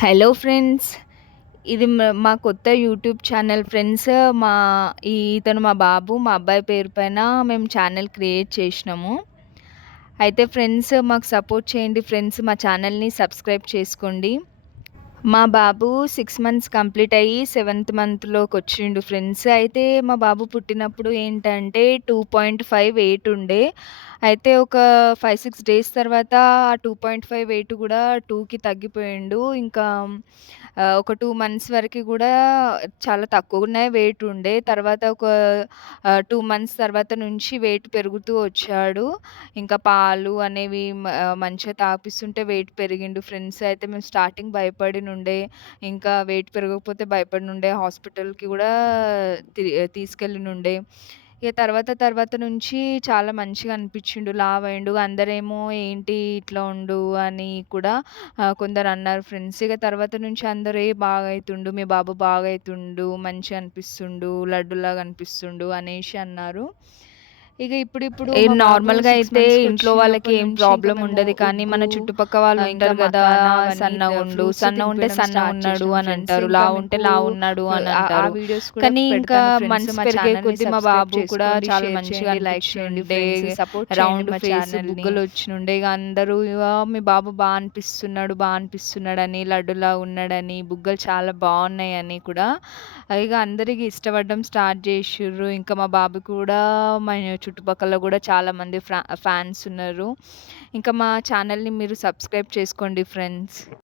Hello friends ఇది మా కొత్త యూట్యూబ్ ఛానల్ ఫ్రెండ్స్. మా ఈ ఇతను మా బాబు మా అబ్బాయి పేరు పైన మేము ఛానల్ క్రియేట్ చేసినాము. అయితే ఫ్రెండ్స్ మాకు సపోర్ట్ చేయండి ఫ్రెండ్స్ మా ఛానల్ని సబ్స్క్రైబ్ చేసుకోండి. మా బాబు సిక్స్ మంత్స్ కంప్లీట్ అయ్యి సెవెంత్ మంత్లోకి వచ్చిండు ఫ్రెండ్స్ అయితే మా బాబు పుట్టినప్పుడు ఏంటంటే టూ పాయింట్ ఫైవ్ ఎయిట్ ఉండే. అయితే ఒక ఫైవ్ సిక్స్ డేస్ తర్వాత ఆ టూ పాయింట్ ఫైవ్ ఎయిట్ కూడా టూకి తగ్గిపోయిండు. ఇంకా ఒక టూ మంత్స్ వరకు కూడా చాలా తక్కువనే వెయిట్ ఉండే. తర్వాత ఒక టూ మంత్స్ తర్వాత నుంచి వెయిట్ పెరుగుతూ వచ్చాడు. ఇంకా పాలు అనేవి మంచిగా తాపిస్తుంటే వెయిట్ పెరిగిండు ఫ్రెండ్స్ అయితే మేము స్టార్టింగ్ భయపడి నుండే ఇంకా వెయిట్ పెరగకపోతే భయపడి నుండే హాస్పిటల్కి కూడా తి- తీసుకెళ్ళి నుండే ఇక తర్వాత తర్వాత నుంచి చాలా మంచిగా అనిపించిండు లావ్ అయిండు అందరేమో ఏంటి ఇట్లా ఉండు అని కూడా కొందరు అన్నారు ఫ్రెండ్స్. ఇక తర్వాత నుంచి అందరూ ఏ బాగా అవుతుండు మీ బాబు బాగా అవుతుండు మంచిగా అనిపిస్తుండు లడ్డులాగా అనిపిస్తుండు అనేసి అన్నారు. ఇక ఇప్పుడు ఇప్పుడు నార్మల్‌గా సిక్స్ అయితే ఇంట్లో వాళ్ళకి ఏం ఇంకా ఉండదు. కానీ మన చుట్టుపక్క వాళ్ళు ఉంటారు సన్నగుండు, ఫ్రూట్స్ సన్నగుంటే తినిపియడం సన్నగా స్టార్ట్ ఉన్నాడు అని. అంటారు. లావు ఉంటే లావు ఉన్నాడు అని అంటారు. కానీ ఇంకా పెడతాను ఫ్రెండ్స్. మంత్స్ మా పెరిగే కొద్దీ మా బాబు కూడా చాలా మంచిగా లైక్ చేయండి రౌండ్ ఫేస్, బుగ్గలు వచ్చినుండే. ఇక అందరూ మీ బాబు బా అనిపిస్తున్నాడు, బా అనిపిస్తున్నాడని, లడ్డులా ఉన్నాడని, బుగ్గలు చాలా బాగున్నాయని కూడా ఇక అందరికి ఇష్టపడడం స్టార్ట్ చేసిర్రు. ఇంకా మా బాబు కూడా మా చుట్టుపక్కల కూడా చాలామంది ఫ్రా ఫ్యాన్స్ ఉన్నారు. ఇంకా మా ఛానల్‌ని మీరు సబ్స్క్రైబ్ చేసుకోండి ఫ్రెండ్స్.